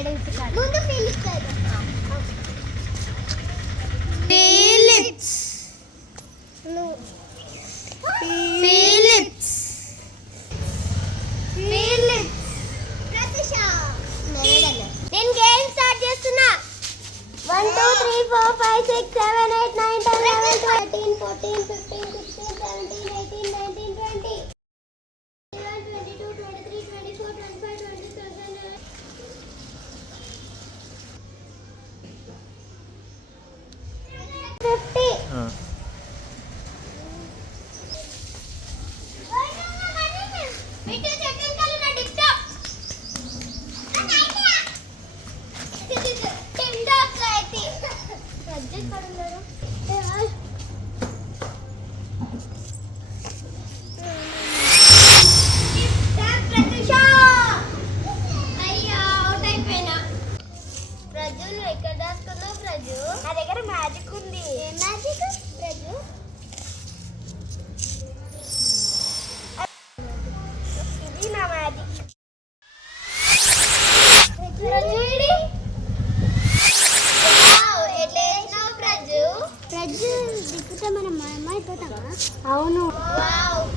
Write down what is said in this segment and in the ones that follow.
ముందు Philips Philips నేను game start చేస్తున్నా 1 2 3 4 5 6 7 8 9 10 11 12 13 14 15 16 17 18 19 20 22 23 24 25 26 50 నా దగ్గర మ్యాజిక్ ఉంది. ఏం మ్యాజిక్ ప్రజు? ఇది నా మ్యాజిక్. ప్రజు దిక్కుతా మనం మాయమైపోతామా? అవును.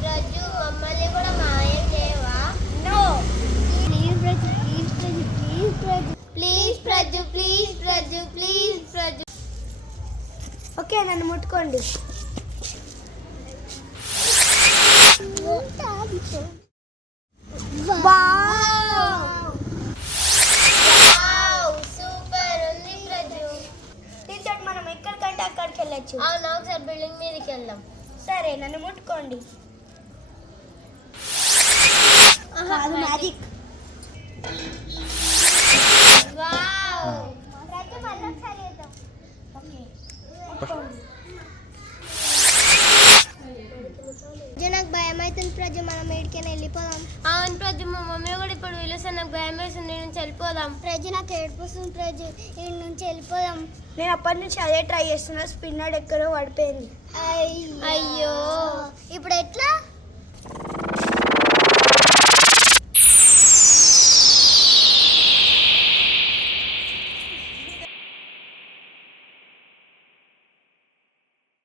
ప్రజు మమ్మల్ని కూడా మాయం చేయవా? No. Please Praju, please Praju, please Praju, please Praju, please Praju, please Praju. Okay, నన్ను ముట్టుకోండి. సూపర్ ఉంది ప్రజు. దీంతో మనం ఎక్కడికంటే అక్కడికి వెళ్ళచ్చు. అవునా, ఒకసారి బిల్డింగ్ మీదకి వెళ్దాం. సరే, నన్ను ముట్టుకోండి. కాదు మ్యాజిక్. నాకు భయం అవుతుంది ప్రజు, మనం ఏడికైనా వెళ్ళిపోదాం. అవును ప్రజు, మా మమ్మీ కూడా ఇప్పుడు పిలుస్తాను. నాకు భయం వేస్తుంది, నేను నుంచి వెళ్ళిపోదాం. ప్రజు నాకు ఏడిపోతుంది ప్రజు, ఈ నుంచి వెళ్ళిపోదాం. నేను అప్పటి నుంచి అదే ట్రై చేస్తున్నా, స్పిన్నర్ ఎక్కడో పడిపోయింది. అయ్యో, ఇప్పుడు ఎట్లా?